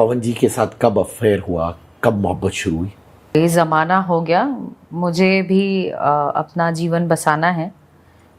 पवन जी के साथ कब अफेयर हुआ, कब मोहब्बत शुरू हुई? ये ज़माना हो गया, मुझे भी अपना जीवन बसाना है।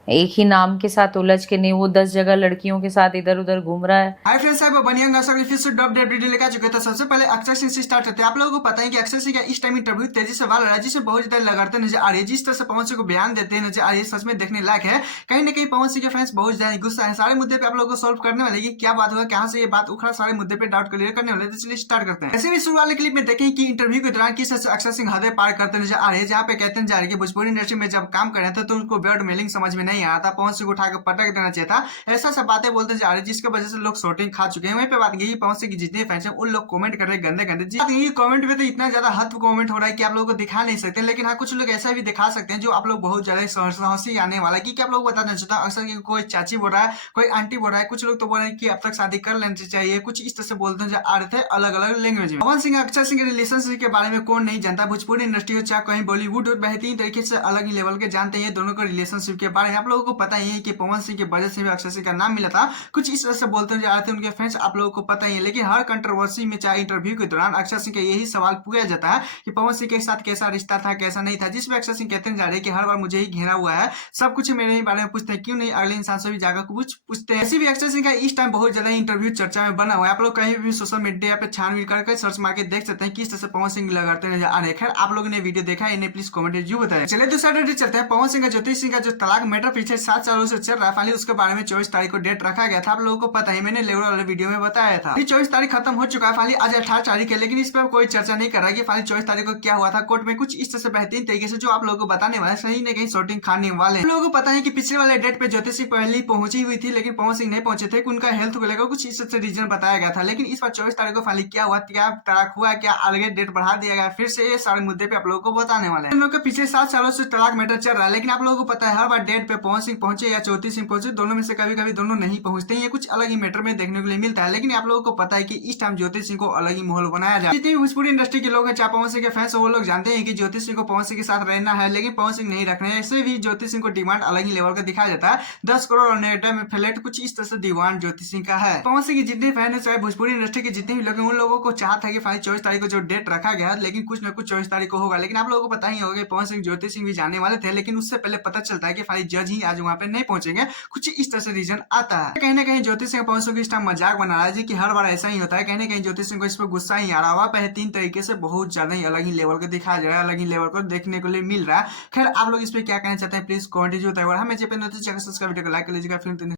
एक ही नाम के साथ उलझ के नहीं, वो 10 जगह लड़कियों के साथ इधर-उधर घूम रहा है। हाय फ्रेंड्स, साहब बनिया आशा करी फिर से डब वीडियो लेकर आ चुके थे। सबसे पहले अक्षय सिंह से स्टार्ट करते हैं। आप लोगों को पता है कि अक्षय सिंह का इस टाइम इंटरव्यू तेजी से वाल रहा है, जिसे बहुत ज्यादा लगाते नजर आ रही है। जिस तरह से पवन सिंह को बयान देते हैं नजर आ रही है, सच में देखने लायक है। कहीं ना कहीं पवन सिंह के फैंस बहुत ज्यादा गुस्सा है। सारे मुद्दे पे आप लोगों को सोल्व करने वाले कि क्या बात हुआ, कहां से ये बात उखड़ा, सारे मुद्दे पे डाउट क्लियर करने वाले। तो चलिए स्टार्ट करते हैं। ऐसे भी शुरू वाले क्लिप में देखें कि इंटरव्यू के दौरान किस तरह से अक्षय सिंह हदें पार करते नजर आ रहे हैं, जहां पे कहते हैं जा रहे हैं कि भोजपुरी इंडस्ट्री में जब काम कर रहे थे तो उनको ब्लड मेलिंग समझ में नहीं आ रहा था, पवन सिंह को उठाकर पटक देना चाहिए था। ऐसा सब बातें बोलते जा रहे हैं, जिसकी वजह से लोग शॉटिंग खा चुके हैं। वहीं पे बात यही पवन सिंह की जितने फैंस हैं उन लोग कमेंट कर रहे हैं गंदे गंदे। बात यही कमेंट पे तो इतना ज्यादा हद कमेंट हो रहा है कि आप लोगों को दिखा नहीं सकते, लेकिन हाँ कुछ लोग ऐसा भी दिखा सकते हैं जो आप लोग बहुत ज्यादा हंसी आने वाला है। कि आप लोग बता देना चाहता हूँ, अक्सर कोई चाची बोल रहा है, कोई आंटी बोल रहा है, कुछ लोग तो बोल रहे हैं कि अब तक शादी कर लेनी चाहिए, कुछ इस तरह से बोलते हैं आ रहे थे अलग अलग लैंग्वेज में। पवन सिंह अक्षय सिंह के रिलेशनशिप के बारे में कौन नहीं जानता। भोजपुरी इंडस्ट्री हो चाहे कहीं बॉलीवुड हो, बेहतरीन तरीके से अलग ही लेवल के जानते हैं दोनों को रिलेशनशिप के बारे में। आप लोगों को पता ही है कि पवन सिंह की वजह से भी अक्षय सिंह का नाम मिला था। कुछ इस तरह से बोलते जा रहे थे उनके फैंस, आप लोगों को पता ही है। लेकिन हर कंट्रोवर्सी में चाहे इंटरव्यू के दौरान अक्षय सिंह का यही सवाल पूछा जाता है कि पवन सिंह के साथ कैसा रिश्ता था, कैसा नहीं था, जिसमें अक्षय सिंह कहते जा रहे हैं कि हर बार मुझे ही घेरा हुआ है, सब कुछ मेरे ही बारे में पूछते हैं, क्यों नहीं अगले इंसान से भी जाकर कुछ पूछते हैं। ऐसे भी अक्षय सिंह का इस टाइम बहुत ज्यादा इंटरव्यू चर्चा में बना हुआ है। आप लोग कहीं भी सोशल मीडिया पे छानबीन करके सर्च मार के देख सकते हैं किस तरह से पवन सिंह लगाते नजर आ रहे हैं। खैर आप लोगों ने वीडियो देखा है, इन्हें प्लीज कमेंट जरूर बताएं। चलिए दूसरा डेट चलते हैं। पवन सिंह का ज्योति सिंह का जो तलाक मैटर पीछे 7 सालों से चल रहा है, फाइनली उसके बारे में 24 तारीख को डेट रखा गया था। आप लोगों को पता है, मैंने लेवल वाले वीडियो में बताया था। 24 तारीख खत्म हो चुका है, फाइनली आज 18 तारीख है, लेकिन इस पर कोई चर्चा नहीं कर रहा है कि फाइनली 24 तारीख को क्या हुआ था कोर्ट में। कुछ इस तरह से बेहतरीन तरीके से जो आप लोगों को बताने वाले सही न कहीं शॉटिंग खाने वाले हैं। लोगों को पता है कि पिछले वाले डेट पे ज्योति सिंह पहले पहुंची हुई थी, लेकिन पवन सिंह नहीं पहुंचे थे। उनका हेल्थ को लेकर कुछ इस तरह से रीजन बताया गया था। लेकिन इस बार 24 तारीख को फाइनली क्या हुआ, क्या तलाक हुआ, क्या आगे डेट बढ़ा दिया गया, फिर से ये सारे मुद्दे पे आप लोगों को बताने वाले हैं। इन लोगों के पिछले 7 सालों से तलाक मैटर चल रहा है, लेकिन आप लोगों को पता है हर बार डेट पे पवन सिंह पहुंचे या ज्योति सिंह पहुंचे, दोनों में से कभी कभी दोनों नहीं पहुंचते। ये कुछ अलग ही मैटर में देखने को लिए मिलता है। लेकिन आप लोगों को पता है कि इस टाइम ज्योति सिंह को अलग ही माहौल बनाया जाए। जितनी भोजपुरी इंडस्ट्री के लोग हैं, चाहे पवन सिंह के फैंस वो लोग जानते हैं कि ज्योति सिंह को पवन सिंह के साथ रहना है, लेकिन पवन सिंह नहीं रखना है। ऐसे भी ज्योति सिंह को डिमांड अलग ही लेवल का दिखाया जाता है। 10 करोड़ और नोएडा में फ्लैट, कुछ इस तरह से डिमांड ज्योति सिंह का है। पवन सिंह के जितने फैन है, चाहे भोजपुरी इंडस्ट्री के जितने भी लोग हैं, उन लोगों को चाहता है कि फाइनली 24 तारीख को जो डेट रखा गया है, लेकिन कुछ न कुछ 24 तारीख को होगा। लेकिन आप लोगों को पता ही होगा पवन सिंह ज्योति सिंह भी जाने वाले थे, लेकिन उससे पहले पता चलता है कि फाइनली जज ही आज वहां पे नहीं पहुंचेंगे। कुछ इस तरह से रीजन आता है। कहीं ना कहीं ज्योति सिंह पवन सिंह को इस टाइम मजाक बना रहा है कि हर बार ऐसा ही होता है। कहीं ना कहीं ज्योति सिंह को इस पर गुस्सा ही आ रहा हुआ। बेहतरीन तरीके से बहुत ज्यादा ही अलग ही लेवल को दिखाया जा रहा है, अलग ही लेवल को देखने को लिए मिल रहा है। खैर आप लोग इस पर क्या कहना चाहते हैं प्लीज कमेंट जरूर बताइए। हमें सब्सक्राइब वीडियो को लाइक कर लीजिएगा। फिल्म